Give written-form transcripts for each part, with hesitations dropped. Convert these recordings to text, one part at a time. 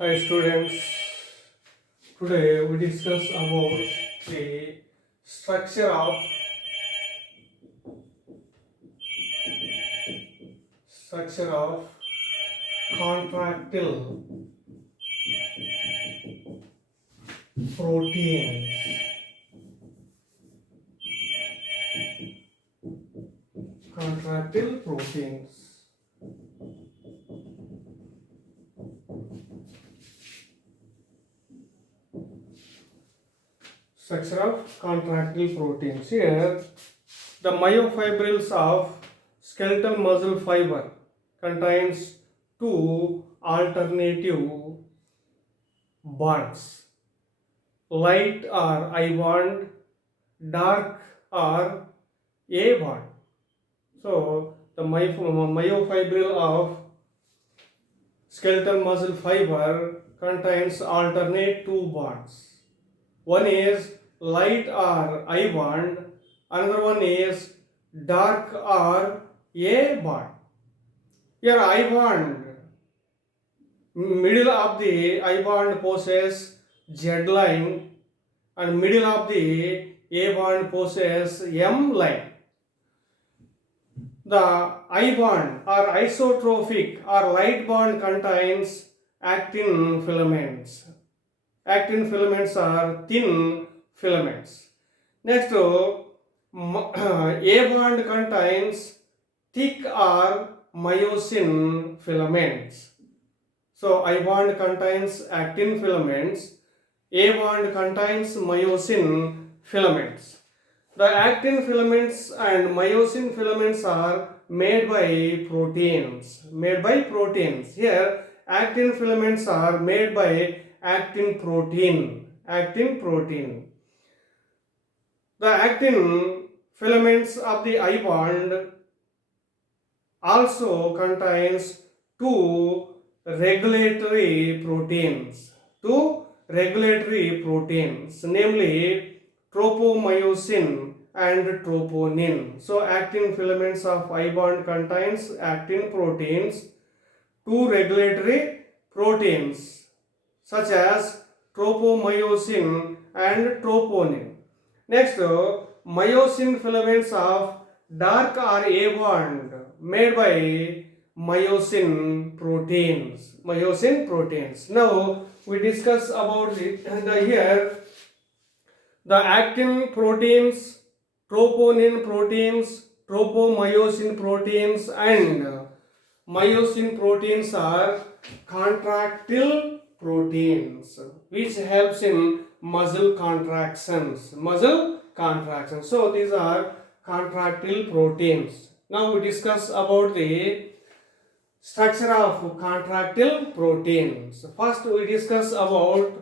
Hi students, today we discuss about the structure of structure of contractile proteins. Contractile proteins. Structure of contractile proteins. Here, the myofibrils of skeletal muscle fiber contains two alternative bonds, light or I bond, dark or A bond. So the myofibril of skeletal muscle fiber contains alternate two bonds. One is light or I bond, another one is dark or A bond. Here I bond, middle of the I bond possesses Z line and middle of the A bond possesses M line. The I bond or isotropic or light bond contains actin filaments. Actin filaments are thin filaments. Next, A bond contains thick or myosin filaments. So I bond contains actin filaments, A bond contains myosin filaments. The actin filaments and myosin filaments are made by proteins. Here, actin filaments are made by actin protein. The actin filaments of the I bond also contains two regulatory proteins. Namely tropomyosin and troponin. So actin filaments of I bond contains actin proteins, two regulatory proteins such as tropomyosin and troponin. Next, myosin filaments of dark or A bond made by myosin proteins. Now we discuss about it, and here the actin proteins, troponin proteins, tropomyosin proteins and myosin proteins are contractile proteins which helps in muscle contractions. So these are contractile proteins. Now we discuss about the structure of contractile proteins. First we discuss about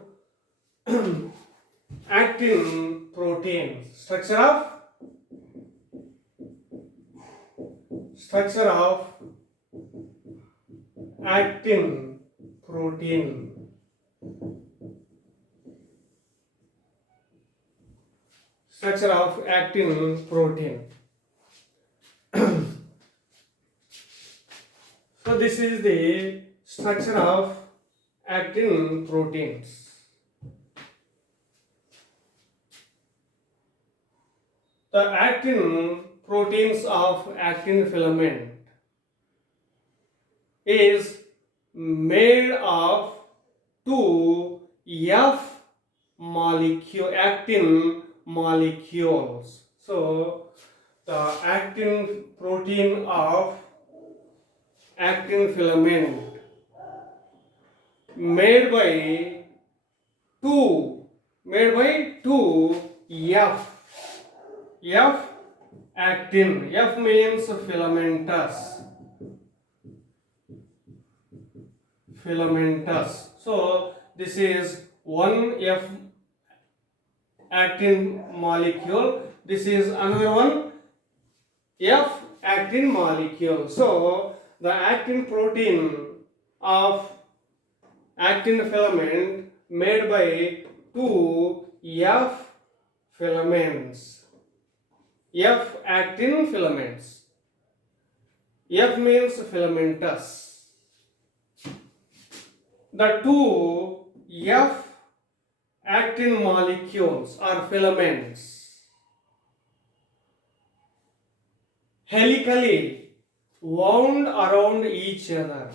actin proteins. Structure of actin protein. Structure of actin protein. So this is the structure of actin proteins. The actin proteins of actin filament is made of two F actin molecules. So the actin protein of actin filament made by two F actin. F means filamentous. So this is one F actin molecule. This is another one F actin molecule. So the actin protein of actin filament made by two F filaments. F actin filaments. F means filamentous. The two F actin molecules or filaments helically wound around each other,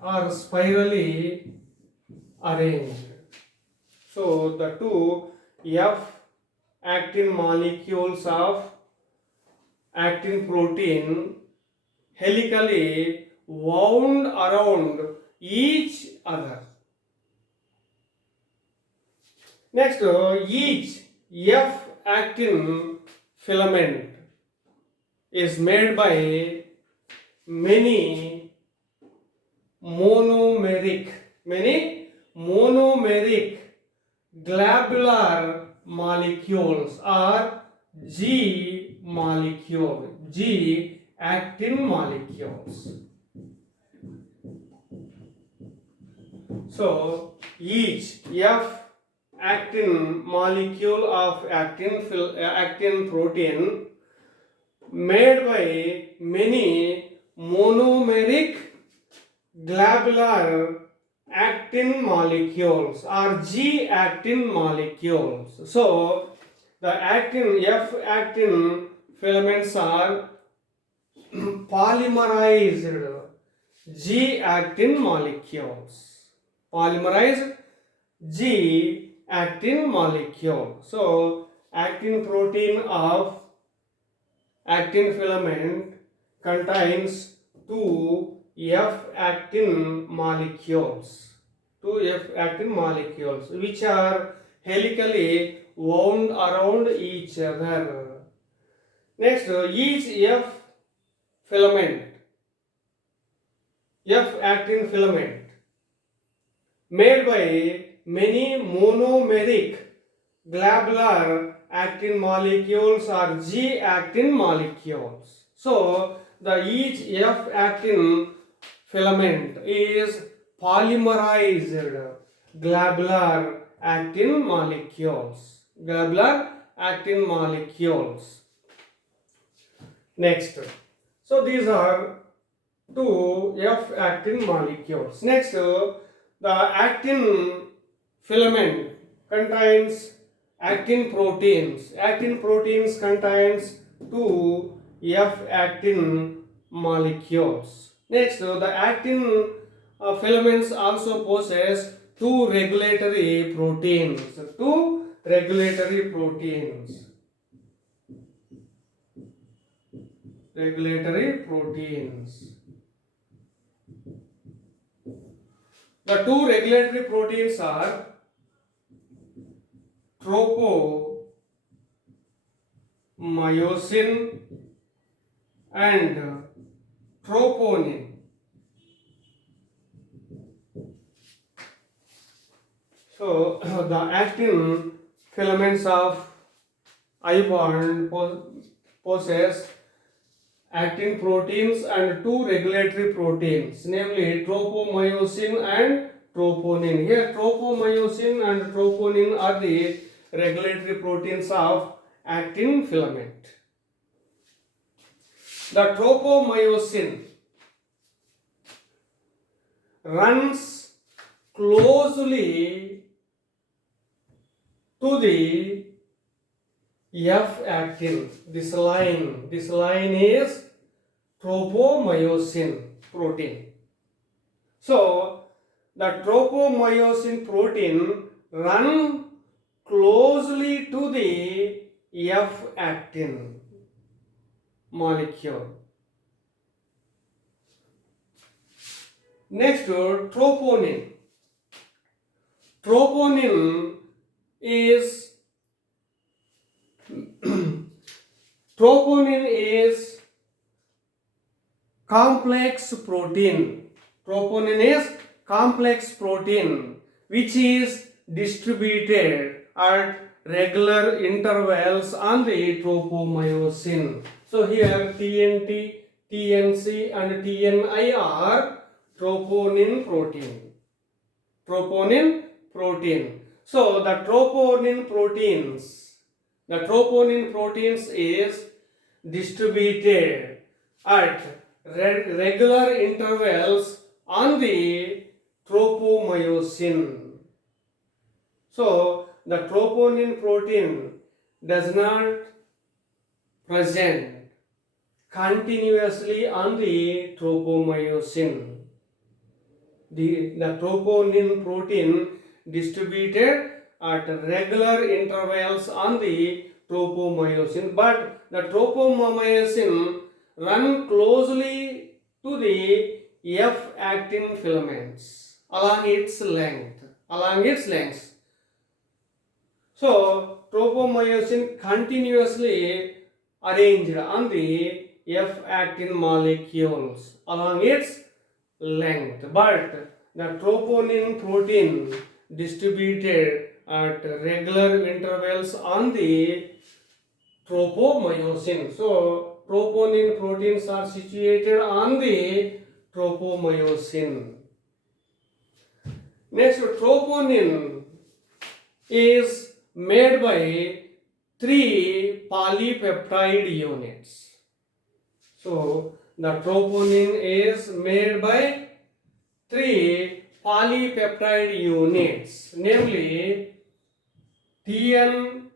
or spirally arranged. So the two F actin molecules of actin protein helically wound around each other. Next, each F actin filament is made by many monomeric globular molecules or G actin molecules. So each F actin molecule of actin protein made by many monomeric globular actin molecules or G actin molecules. So the F actin filaments are polymerized G actin molecules. Polymerized G actin molecule. So actin protein of actin filament contains two F actin molecules, which are helically wound around each other. Next, each F actin filament made by many monomeric globular actin molecules or G actin molecules. So the each F actin filament is polymerized globular actin molecules. Next, so these are two F actin molecules. Next, the actin filament contains actin proteins. Actin proteins contains two F actin molecules. Next, the actin filaments also possess two regulatory proteins. The two regulatory proteins are tropomyosin and troponin. So the actin filaments of I bond possess actin proteins and two regulatory proteins, namely tropomyosin and troponin. Here tropomyosin and troponin are the regulatory proteins of actin filament. The tropomyosin runs closely to the F actin. This line is tropomyosin protein. So the tropomyosin protein run closely to the F actin molecule. Next, troponin. Troponin is complex protein. Troponin is complex protein which is distributed at regular intervals on the tropomyosin. So here TNT, TNC and TNI are troponin protein. So the troponin proteins is distributed at regular intervals on the tropomyosin. So the troponin protein does not present continuously on the tropomyosin. The troponin protein distributed at regular intervals on the tropomyosin, but the tropomyosin run closely to the F-actin filaments along its length. So tropomyosin continuously arranged on the F-actin molecules along its length, but the troponin protein distributed at regular intervals on the tropomyosin. So troponin proteins are situated on the tropomyosin. Next, troponin is made by 3 polypeptide units. So the troponin is made by 3 polypeptide units, namely TN,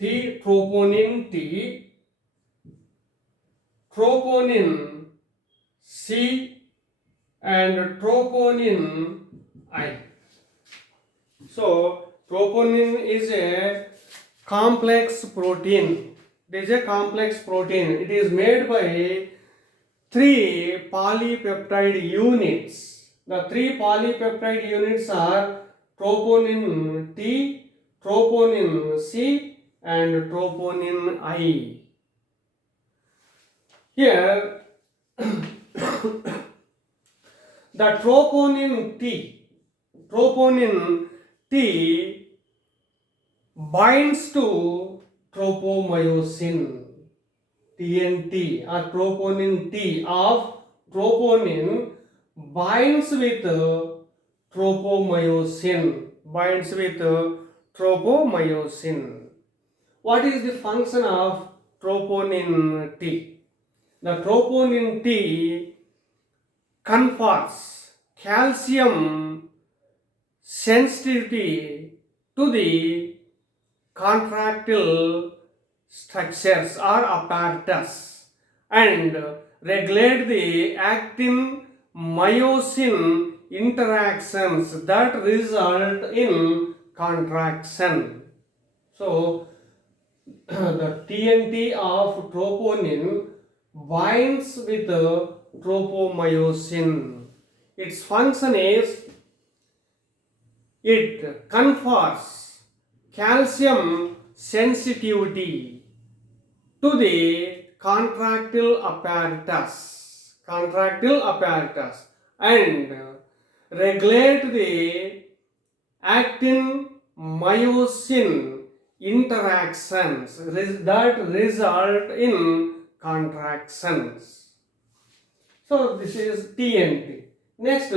troponin T, troponin C, and troponin I. So troponin is a complex protein. It is a complex protein. It is made by 3 polypeptide units. The 3 polypeptide units are troponin T, troponin C, and troponin I. Here, the troponin T binds to tropomyosin. TNT or troponin T of troponin binds with tropomyosin. What is the function of troponin T? The troponin T confers calcium sensitivity to the contractile structures or apparatus and regulate the actin myosin interactions that result in contraction. So the TNT of troponin binds with tropomyosin. Its function is it confers calcium sensitivity to the contractile apparatus and regulate the actin myosin interactions that result in contractions. So this is TNT. Next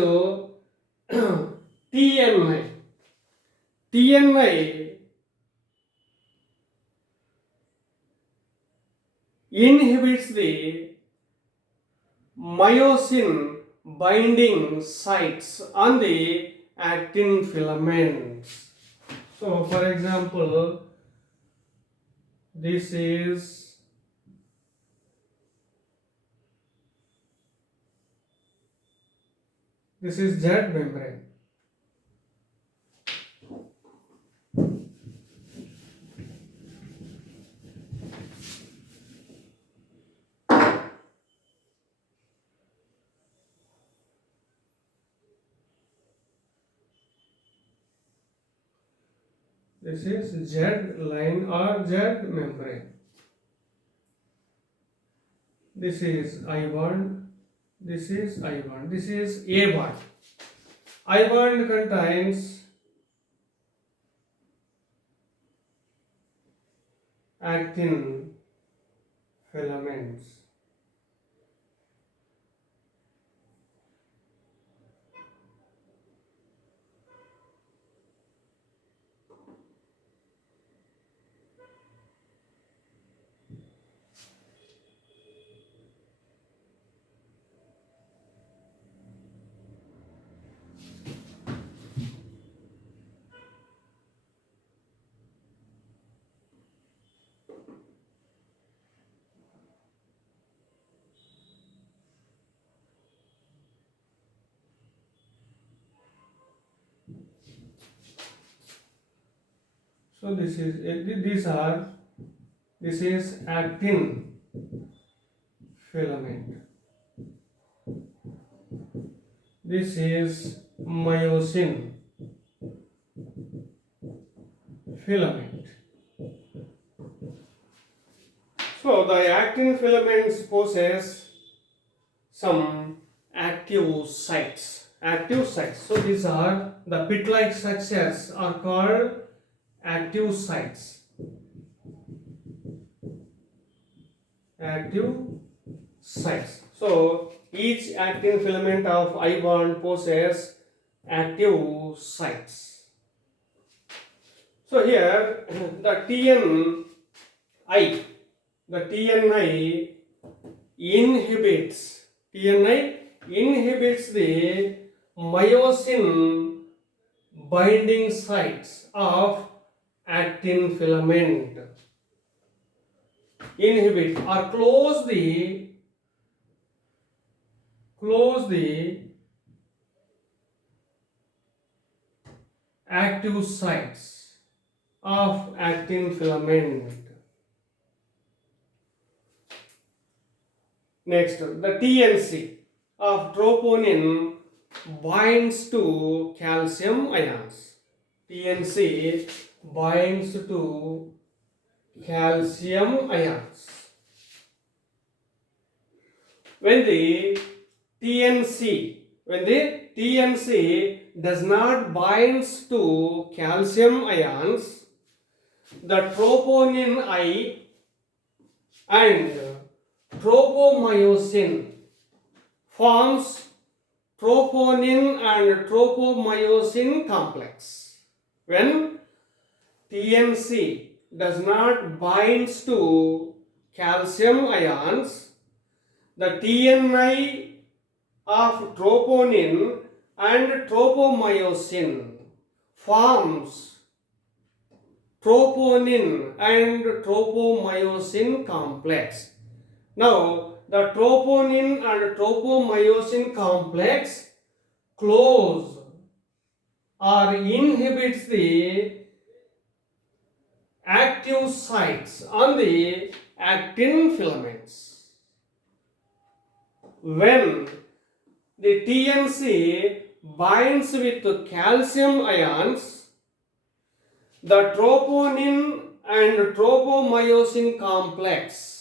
TNI. TNI inhibits the myosin binding sites on the actin filaments. So for example, this is Z membrane. This is Z line or Z membrane. This is I bond. This is I bond. This is A bond. I bond contains actin filaments. So this is actin filament. This is myosin filament. So the actin filaments possess some active sites. Active sites. So these are the pit-like structures are called active sites. Active sites. So each actin filament of I bond possesses active sites. So here the TNI, inhibits the myosin binding sites of actin filament. Inhibit or close the active sites of actin filament. Next, the TNC of troponin binds to calcium ions. TNC binds to calcium ions. When the TNC does not binds to calcium ions, the troponin I and tropomyosin forms troponin and tropomyosin complex. When TNC does not binds to calcium ions, the TNI of troponin and tropomyosin forms troponin and tropomyosin complex. Now, the troponin and tropomyosin complex close or inhibits the active sites on the actin filaments. When the TNC binds with calcium ions, the troponin and tropomyosin complex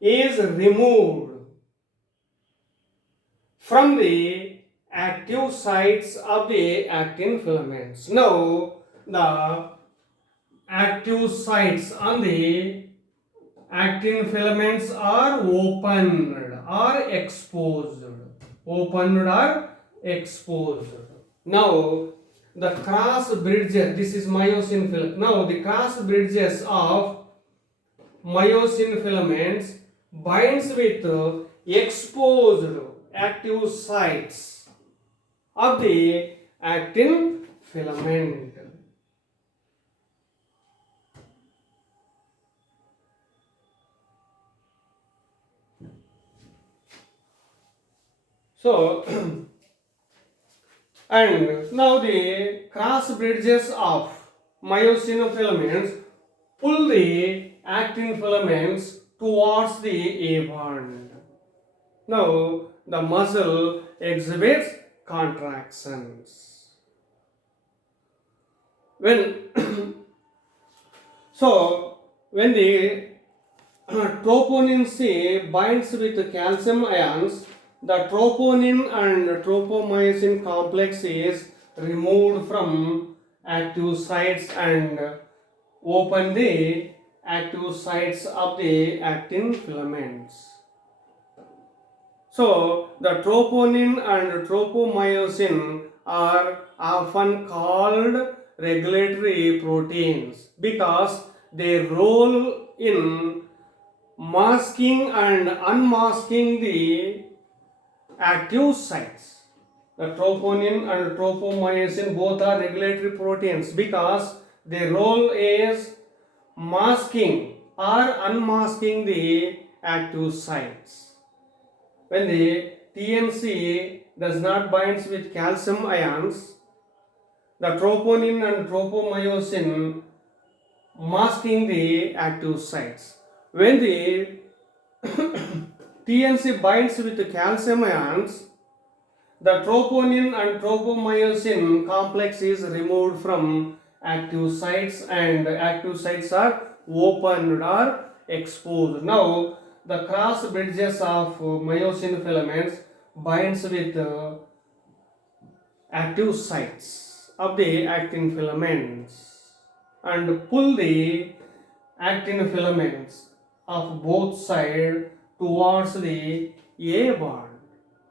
is removed from the active sites of the actin filaments. Now, the active sites on the actin filaments are opened or exposed. Now, the cross bridges, this is myosin filament. Now, the cross bridges of myosin filaments binds with exposed active sites of the actin filament. So, and now the cross bridges of myosin filaments pull the actin filaments towards the A bond. Now, the muscle exhibits contractions. When when the troponin C binds with calcium ions, the troponin and tropomyosin complex is removed from active sites and open the active sites of the actin filaments. So, the troponin and tropomyosin are often called regulatory proteins because their role in masking and unmasking the active sites. The troponin and tropomyosin both are regulatory proteins because their role is masking or unmasking the active sites. When the TNC does not binds with calcium ions, the troponin and tropomyosin masking the active sites. When the TNC binds with the calcium ions, the troponin and tropomyosin complex is removed from active sites and active sites are opened or exposed. Now, the cross bridges of myosin filaments binds with active sites of the actin filaments and pull the actin filaments of both sides towards the A bond.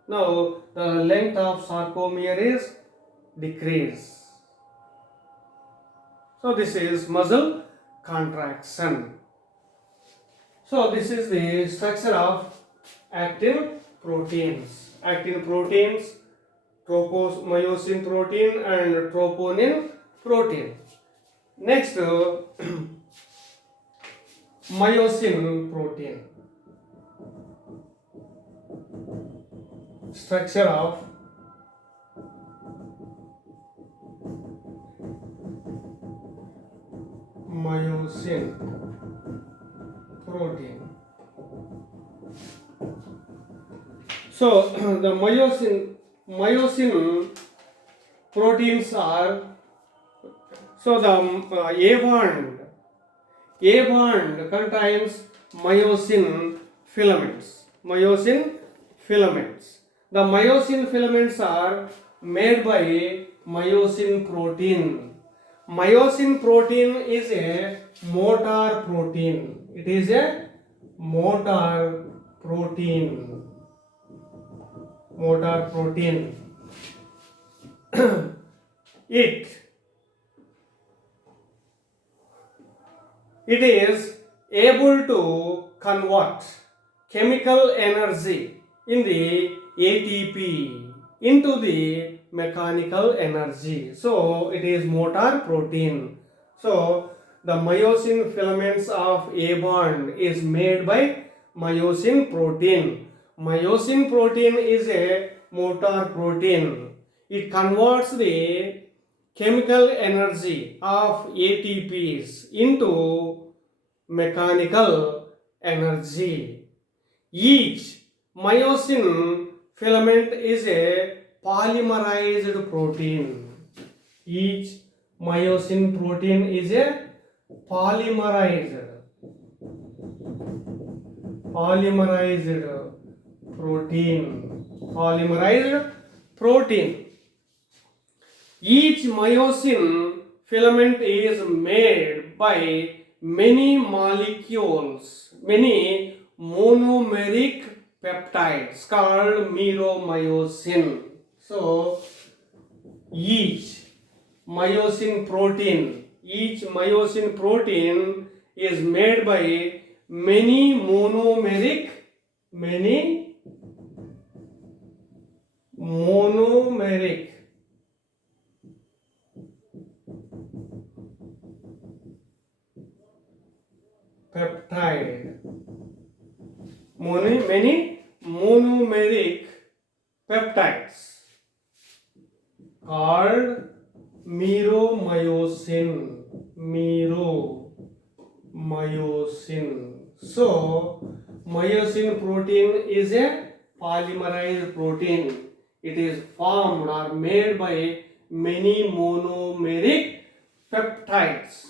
Now the length of sarcomere is decreased. So this is muscle contraction. So this is the structure of actin proteins. Actin proteins, tropomyosin protein and troponin protein. Next, myosin protein. Structure of myosin protein. So the myosin proteins are, so the A bond contains myosin filaments. Myosin filaments. The myosin filaments are made by myosin protein. Myosin protein is a motor protein. It is a motor protein. Motor protein. It is able to convert chemical energy in the ATP into the mechanical energy. So it is motor protein. So the myosin filaments of A bond is made by myosin protein. Myosin protein is a motor protein. It converts the chemical energy of ATPs into mechanical energy. Each myosin filament is a polymerized protein. Each myosin protein is a polymerized protein. Each myosin filament is made by many molecules, many monomeric peptides called meromyosin. So each myosin protein is made by many monomeric peptide, many monomeric peptides called meromyosin. So myosin protein is a polymerized protein. It is formed or made by many monomeric peptides.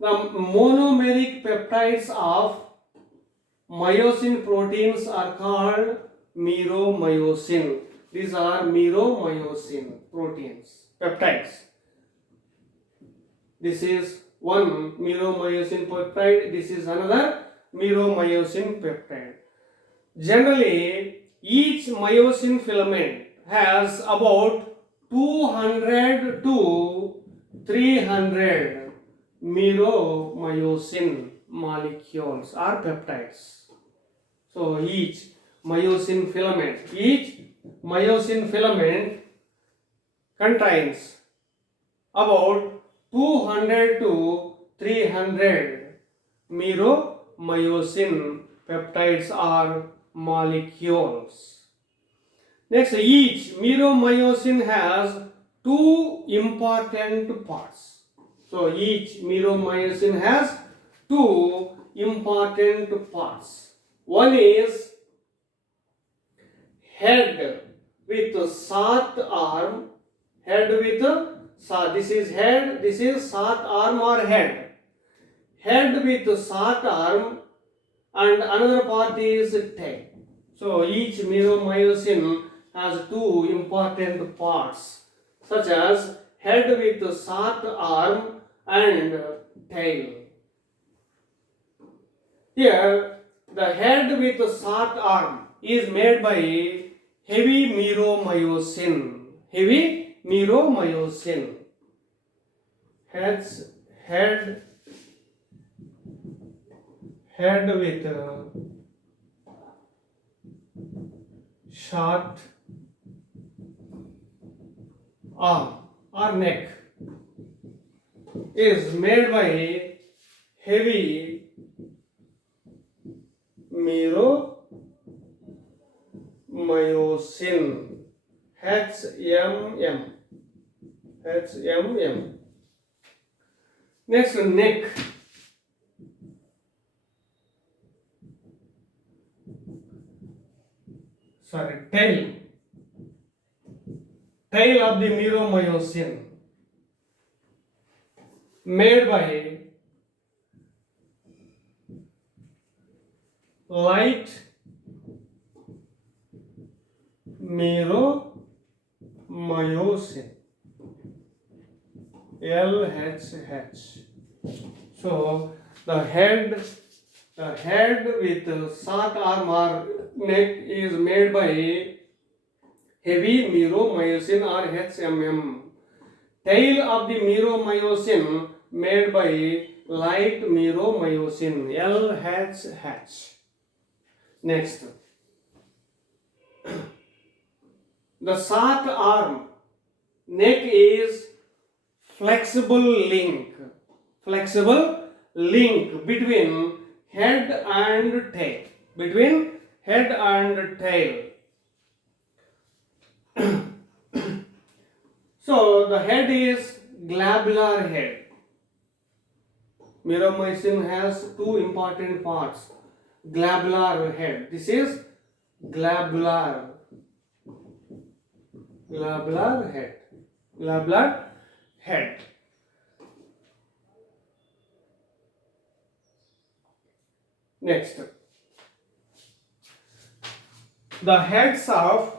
The monomeric peptides of myosin proteins are called meromyosin. These are meromyosin proteins, peptides. This is one meromyosin peptide, this is another meromyosin peptide. Generally, each myosin filament has about 200 to 300 meromyosin molecules or peptides. So each myosin filament contains about 200 to 300 meromyosin peptides or molecules. Next, each meromyosin has two important parts. So each meromyosin has two important parts. One is head with short arm, head with short. This is head, this is short arm or head. Head with short arm, and another part is tail. So each meromyosin has two important parts, such as head with short arm and tail. Here, the head with short arm is made by heavy meromyosin. Heavy meromyosin. Head with short arm or neck is made by heavy meromyosin. HMM. Next, neck. Tail. Tail of the meromyosin made by light meromyosin. LHH. So the head with short arm or neck is made by heavy meromyosin or HMM. Tail of the meromyosin made by light meromyosin, LHH. Next, the short arm neck is flexible link between head and tail. So the head is globular head. Meromyosin has two important parts. Globular head. This is globular head. Next, the heads of,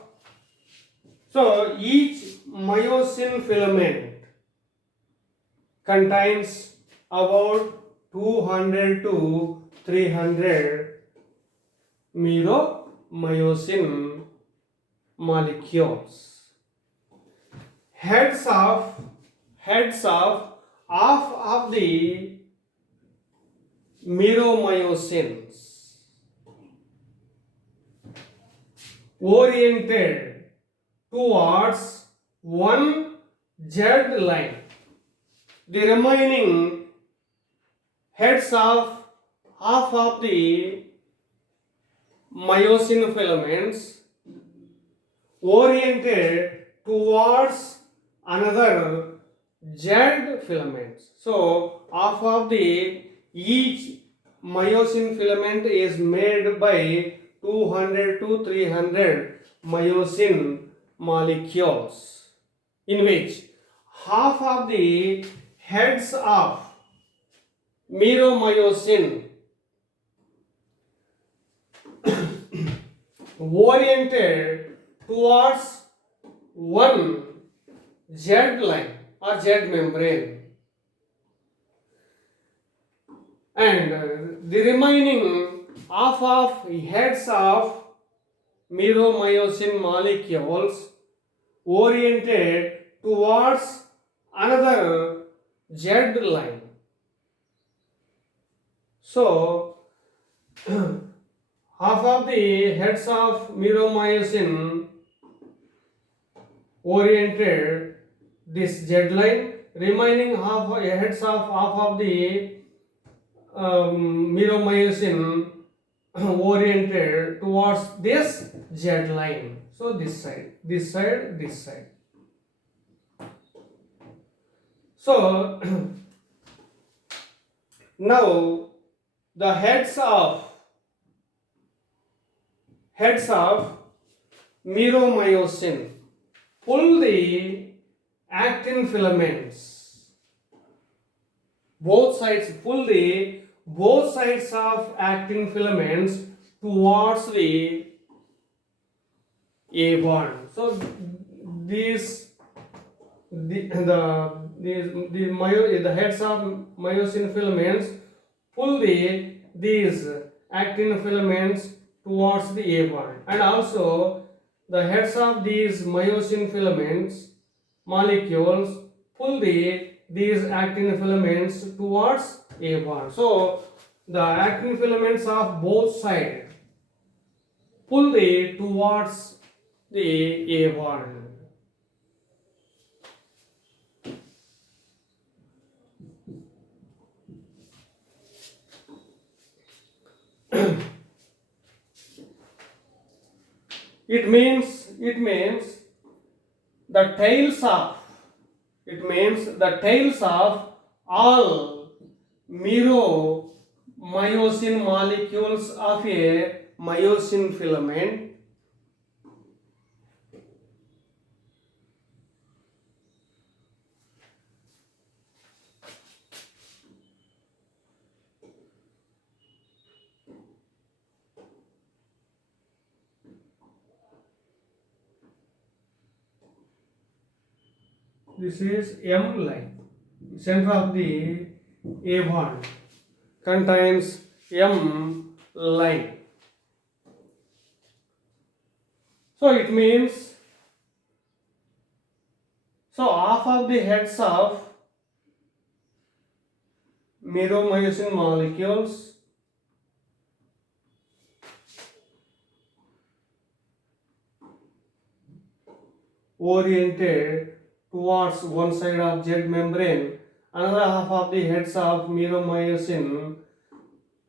so each myosin filament contains about 200 to 300 meromyosin molecules. Heads of half of the meromyosins oriented towards one Z line. The remaining heads of half of the myosin filaments oriented towards another Z filaments. So half of the each myosin filament is made by 200 to 300 myosin molecules, in which half of the heads of meromyosin oriented towards one Z line or Z membrane, and the remaining half of heads of meromyosin molecules oriented towards another Z line. So half of the heads of meromyosin oriented this Z line, remaining heads of half of the meromyosin oriented towards this Z line. So this side. So now the heads of meromyosin pull the actin filaments, both sides of actin filaments towards the A1. So these the heads of myosin filaments pull these actin filaments towards the A1, and also the heads of these myosin filaments molecules pull these actin filaments towards A1. So the actin filaments of both sides pull towards the A1. It means the tails of all meromyosin molecules of a myosin filament this is M line. Center of the A1 contains M line. So it means, so half of the heads of meromyosin molecules oriented towards one side of Z membrane, another half of the heads of meromyosin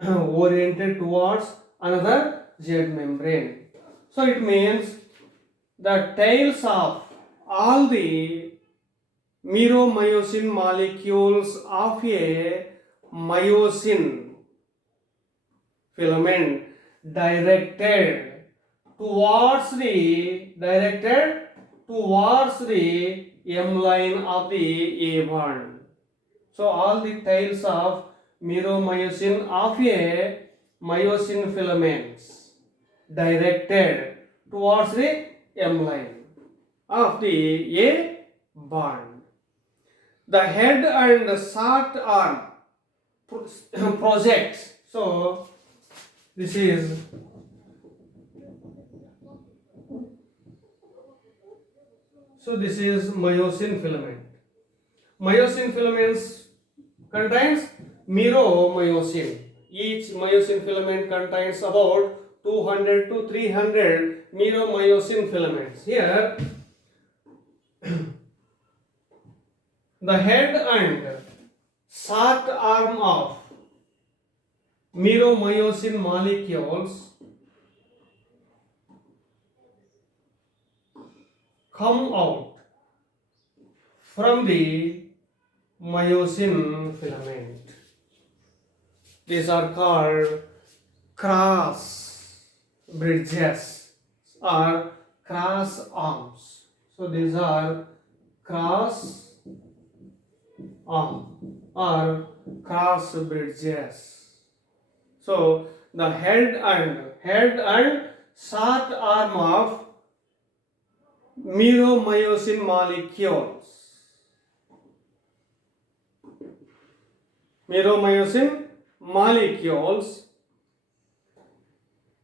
oriented towards another Z membrane. So it means the tails of all the meromyosin molecules of a myosin filament directed towards the M line of the A1. So all the tails of meromyosin of a myosin filaments directed towards the M line of the A bond. The head and short arm projects. So this is myosin filament. Myosin filaments contains meromyosin. Each myosin filament contains about 200 to 300 meromyosin filaments. Here the head and short arm of meromyosin molecules come out from the myosin filament. These are called cross bridges or cross arms. So these are cross arm or cross bridges. So the head and short arm of meromyosin molecules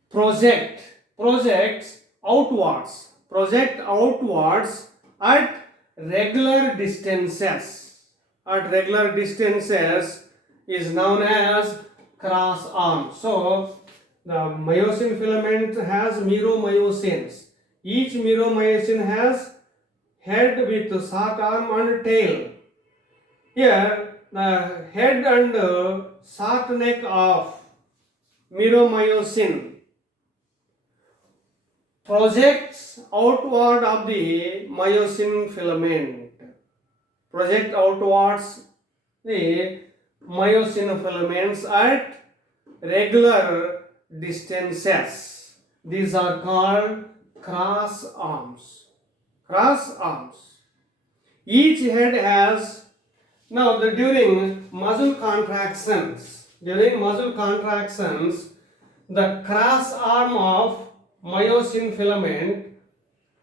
project outwards at regular distances. Is known as cross arm. So the myosin filament has meromyosins. Each meromyosin has head with short arm and tail. Here the head and short neck of meromyosin projects outward of the myosin filament. project outwards the myosin filaments at regular distances. These are called cross arms. Cross arms. Each head has now during muscle contractions, the cross arm of myosin filament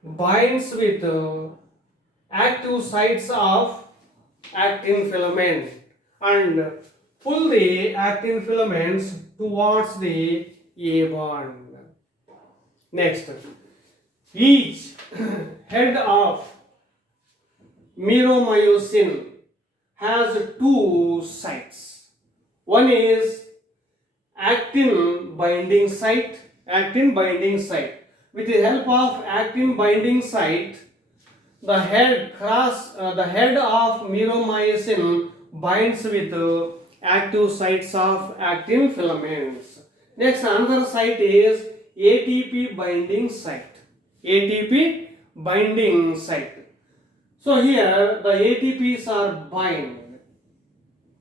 binds with active sites of actin filament and pull the actin filaments towards the A bond. Next, each head of meromyosin has two sites. One is actin binding site. With the help of actin binding site, the head of meromyosin binds with active sites of actin filaments. Next, another site is ATP binding site. ATP binding site. So here the ATPs are bind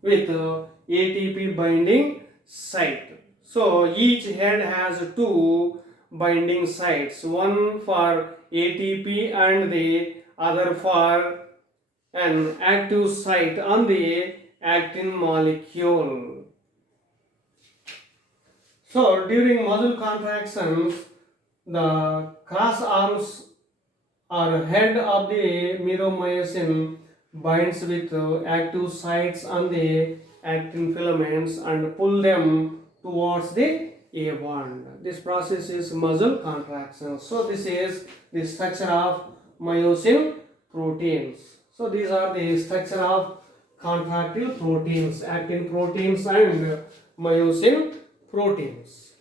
with ATP binding site. So each head has two binding sites, one for ATP and the other for an active site on the actin molecule. So during muscle contractions, the cross arms or head of the meromyosin binds with active sites on the actin filaments and pull them towards the A bond. This process is muscle contraction. So this is the structure of myosin proteins. So these are the structure of contractile proteins, actin proteins and myosin proteins.